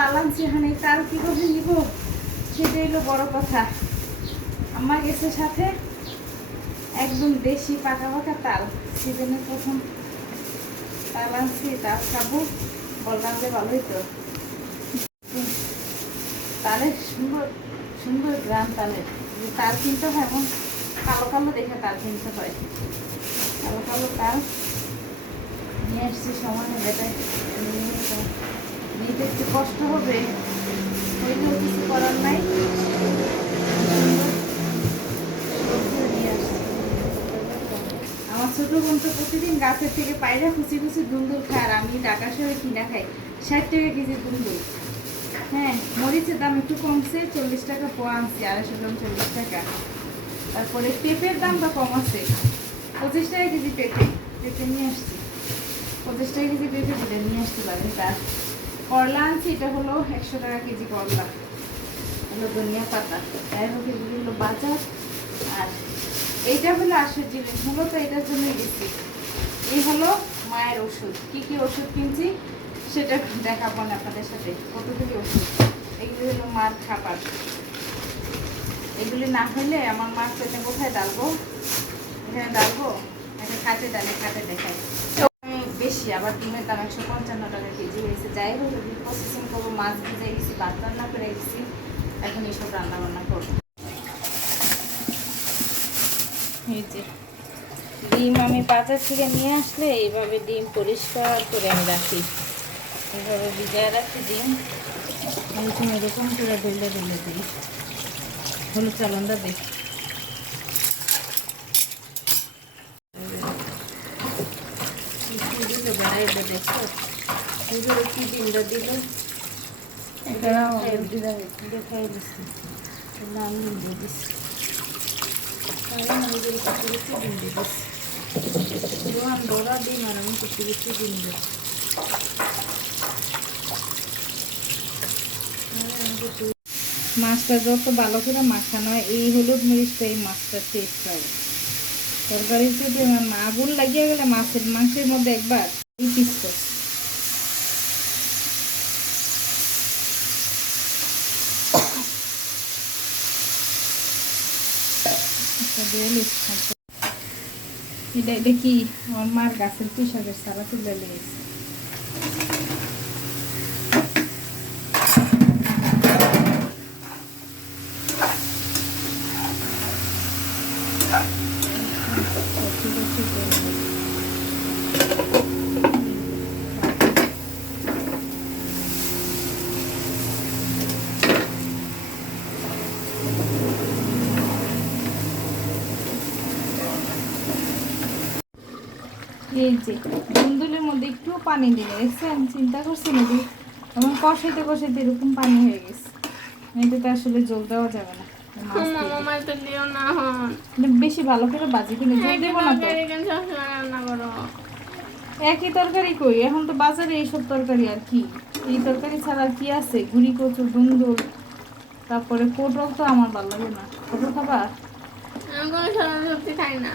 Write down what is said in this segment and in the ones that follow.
তাল আনছি এখানে এই তাল কি করে নিব? সেটাই হলো বড় কথা। আমার গেছে সাথে একদম দেশি পাকা পাকা তাল। সিজনের প্রথম তাল আনছি, তাল খাব। বললাম যে ভালোই তো। তালের সুন্দর সুন্দর গ্রাম তালের। যে তাল কিনতে হয়, এমন কালো কালো দেখে তাল কিনতে হয়। কালো কালো তাল নিয়ে আসছি সময় তো নিতে একটু কষ্ট হবে, হইলেও কিছু করার নাই। আমার ছোট বোন তো প্রতিদিন গাছের থেকে পায়রা খুচি খুচি দুন্দুল খায় আর আমি ঢাকা শহরে কিনা খাই। ষাট টাকা কেজি দুন্দুল হ্যাঁ মরিচের দাম একটু কমছে, চল্লিশ টাকা পোয়া আনছি, আড়াইশো গ্রাম চল্লিশ টাকা। তারপরে পেঁপের দামটা কম আছে। পঁচিশ টাকা কেজি পেঁপে পেঁপে নিয়ে আসছি। পঁচিশ টাকা কেজি পেঁপে দিলে নিয়ে আসতে পারি তার। করলা আনছি, এটা হলো একশো টাকা কেজি করলা। হলো ধনিয়া পাতা। যাই হোক, এগুলো হলো বাজার। আর এইটা হলো আসল জিনিস। মূলত এটার জন্যই গেছি। এই হলো মায়ের ওষুধ। কি কি ওষুধ কিনছি, সেটা দেখাবো না আপনাদের সাথে। কতগুলি ওষুধ? এগুলি হলো মার খাবার। এগুলি না হলে আমার মা পেটে কোথায়? ডালবো? এখানে ডালবো? একটা খাতে ডালে খাতে দেখাই। বেশি আবার ডিমের দাম একশো পঞ্চান্ন টাকা কেজি হয়েছে। যাই হোক প্রসেসিং করব, মাছ ভেজে গেছি ভাত রান্না করে গেছি এখন এইসব রান্না বান্না করব। এই যে, ডিম আমি বাজার থেকে নিয়ে আসলে এইভাবে ডিম পরিষ্কার করে আমি রাখি। এইভাবে ভিজায় রাখি ডিম। এরকম করে ডলে ডলে দিই। হলুদ চালনটা দিই কি দিল বেড়াই দেখো। পুজোর কি ডিমটা দিল? দেখাই দিচ্ছি আমি দিয়ে দিচ্ছি রোহান বড়া ডিম আর আমি কিছু কিছু ডিম দেব মাছটা যত ভালো করে মাখানো হয় এই হলুদ মরিচটা এই মাছটা টেস্ট হবে তরকারিতে যে আগুন লাগিয়ে গেলে মাছের মাংসের মধ্যে একবার পিস করছি। এটা আমার মার গাছের তুষারের সারা তুলে লেগেছে এই যে দুন্দুলের মধ্যে একটু পানি দিলে দেখছেন? চিন্তা করছি নাকি? এমন কষাইতে কষাইতে এরকম পানি হয়ে গেছে। এটাতে আসলে জল দেওয়া যাবে না। না বেশি ভালো করে বাজি কিনে দেবো না তো? একই তরকারি কই? এখন তো বাজারে এইসব তরকারি আর কি? এই তরকারি ছাড়া আর কি আছে? ঘুরি কচু দুন্দুল তারপরে পটল তো আমার ভালো লাগে না। পটল খাবার আমি কোনো সবজি খাই না।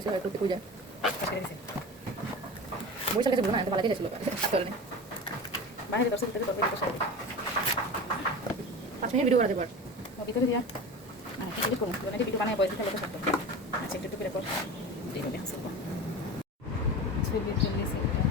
যাও বৈশাখ গেছে না ভালো গেছিল চলে বাইরে দর্শক ভিতরে তরকারি কষা পাঁচ মিনিট ভিডিও করা যাবে আর ভিতরে দিয়া কিছু করুন ভিডিও বানায় বয়স থাকলে তো আচ্ছা একটু একটু করে কর ঠিক আছে ছবি তুলেছে